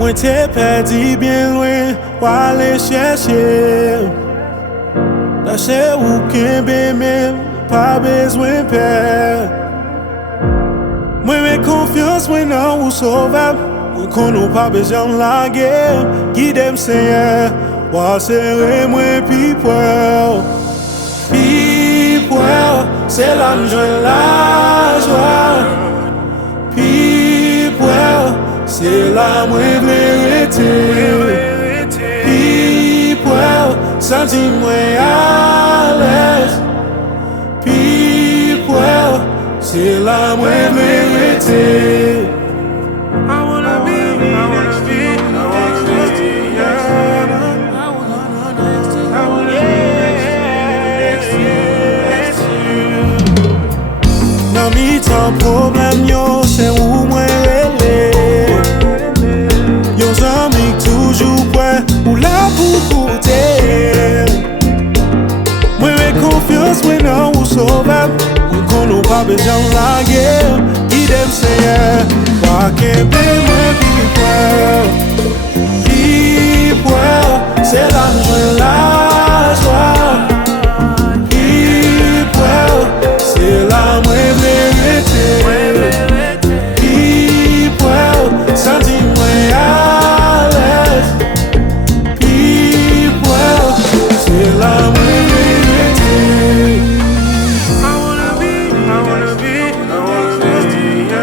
Mwen te pedi byen lwen, wale chache. Lâché ou kenbe même, pas besoin peur. Mwen konfyans mwen nan ou Sovè. Mwen konou pas besoin lagé. Gide Senyè, wa serre mwen pi pwèl. Pi pwèl, c'est la jwenn lajwa. Pi pwèl, c'est la mwen rete. Pi pwèl, santi mwen alez. Pi pwèl, c'est la mwen rete. I wanna be next to you. Nan mitan pwoblèm yo, c'est ou mwen rele. Yon zanmi toujou prêt ou la pou coute. Mwen konfyans mwen nan ou Sovè. Mwen konou pa bejan lagé. Gide Senyè, wa kenbe mwen pi pwèl. Pi pwèl, c'est la jwenn lajwa. Pi pwèl, c'est la mwen rete. Pi pwèl, santi mwen alez. Pi pwèl, c'est la mwen rete. I wanna be next to you.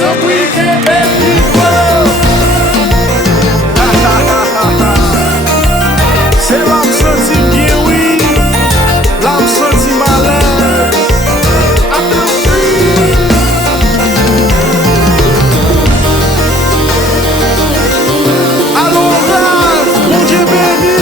Donc we can make people. C'est l'âme senti bien, oui. L'âme senti malin. I feel free. Alors, mon Dieu béni.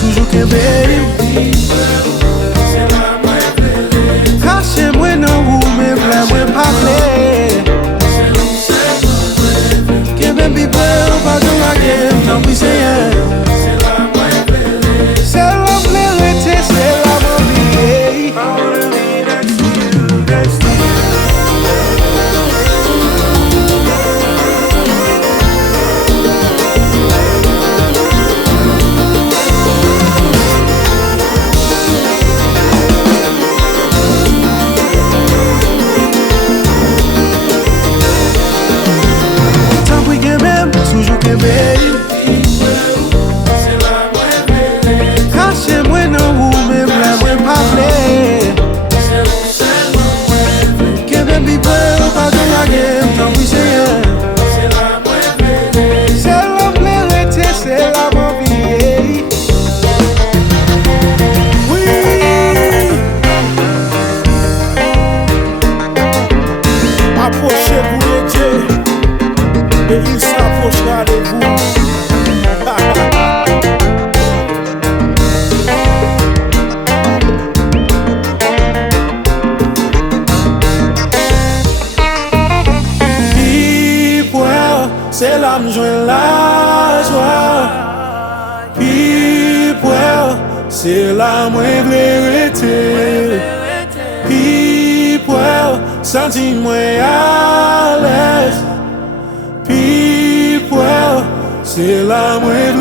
Toujou kenbe. Chache mwen nan ou men bwezwen mwen pale. Kenbe bi pwèl pa jan lagé. Nan pwi Senyè. C'est la mwen rete, c'est la mwen biye. I wanna be next to you, next to you. Toujou kenbe. Chache mwen nan ou men bwezwen mwen pale. Kenbe bi pwèl pa jan lagé. Nan pwi Senyè. C'est la mwen rete, c'est la mwen biye. Oui. Approchez-vous de Dieu. Et il s'approchera de vous. Pi pwèl, c'est la jwenn lajwa. Pi pwèl, c'est la mwen rete. Pi pwèl, santi mwen alez. Pi pwèl, c'est la mwen